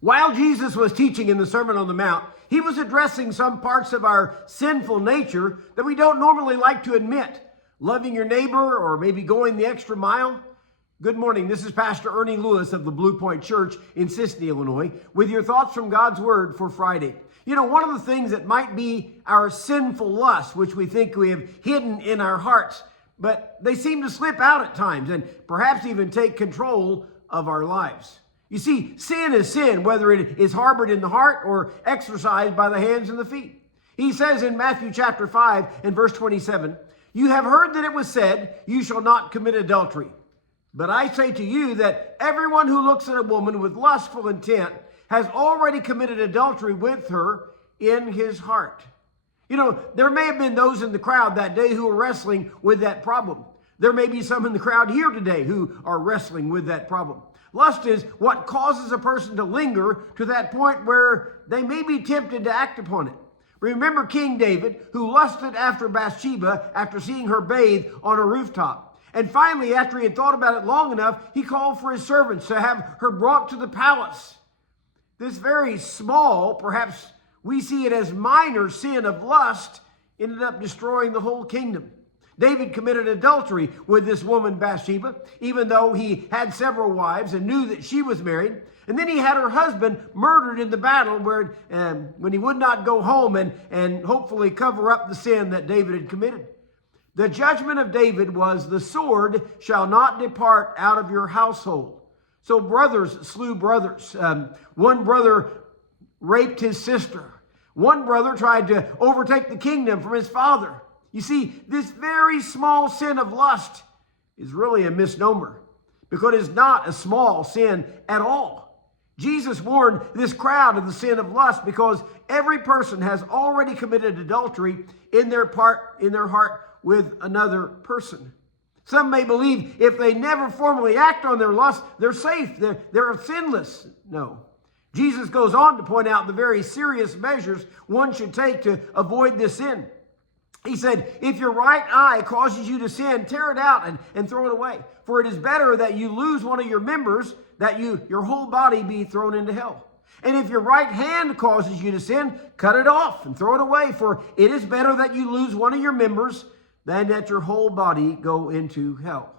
While Jesus was teaching in the Sermon on the Mount, he was addressing some parts of our sinful nature that we don't normally like to admit. Loving your neighbor, or maybe going the extra mile. Good morning. This is Pastor Ernie Lewis of the Blue Point Church in Sisseton, Illinois, with your thoughts from God's Word for Friday. You know, one of the things that might be our sinful lust, which we think we have hidden in our hearts, but they seem to slip out at times and perhaps even take control of our lives. You see, sin is sin, whether it is harbored in the heart or exercised by the hands and the feet. He says in Matthew chapter 5 and verse 27, "You have heard that it was said, 'You shall not commit adultery.' But I say to you that everyone who looks at a woman with lustful intent has already committed adultery with her in his heart." You know, there may have been those in the crowd that day who were wrestling with that problem. There may be some in the crowd here today who are wrestling with that problem. Lust is what causes a person to linger to that point where they may be tempted to act upon it. Remember King David, who lusted after Bathsheba after seeing her bathe on a rooftop. And finally, after he had thought about it long enough, he called for his servants to have her brought to the palace. This very small, perhaps we see it as minor sin of lust, ended up destroying the whole kingdom. David committed adultery with this woman Bathsheba, even though he had several wives and knew that she was married. And then he had her husband murdered in the battle when he would not go home and hopefully cover up the sin that David had committed. The judgment of David was, "The sword shall not depart out of your household." So brothers slew brothers. One brother raped his sister. One brother tried to overtake the kingdom from his father. You see, this very small sin of lust is really a misnomer because it's not a small sin at all. Jesus warned this crowd of the sin of lust because every person has already committed adultery in their heart with another person. Some may believe if they never formally act on their lust, they're safe, they're sinless. No. Jesus goes on to point out the very serious measures one should take to avoid this sin. He said, "If your right eye causes you to sin, tear it out and throw it away. For it is better that you lose one of your members, that your whole body be thrown into hell. And if your right hand causes you to sin, cut it off and throw it away. For it is better that you lose one of your members than that your whole body go into hell."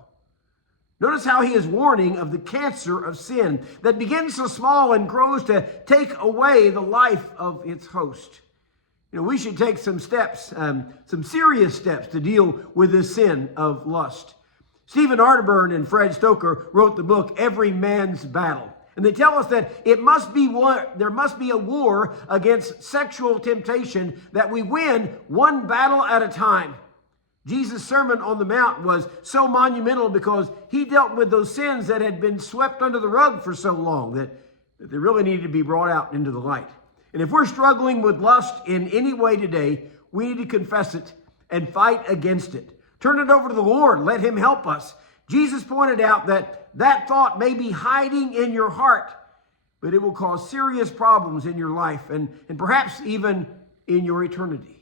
Notice how he is warning of the cancer of sin that begins so small and grows to take away the life of its host. You know, we should take some steps, some serious steps to deal with this sin of lust. Stephen Arterburn and Fred Stoker wrote the book, Every Man's Battle. And they tell us that there must be a war against sexual temptation, that we win one battle at a time. Jesus' Sermon on the Mount was so monumental because he dealt with those sins that had been swept under the rug for so long that they really needed to be brought out into the light. And if we're struggling with lust in any way today, we need to confess it and fight against it. Turn it over to the Lord. Let him help us. Jesus pointed out that thought may be hiding in your heart, but it will cause serious problems in your life and perhaps even in your eternity.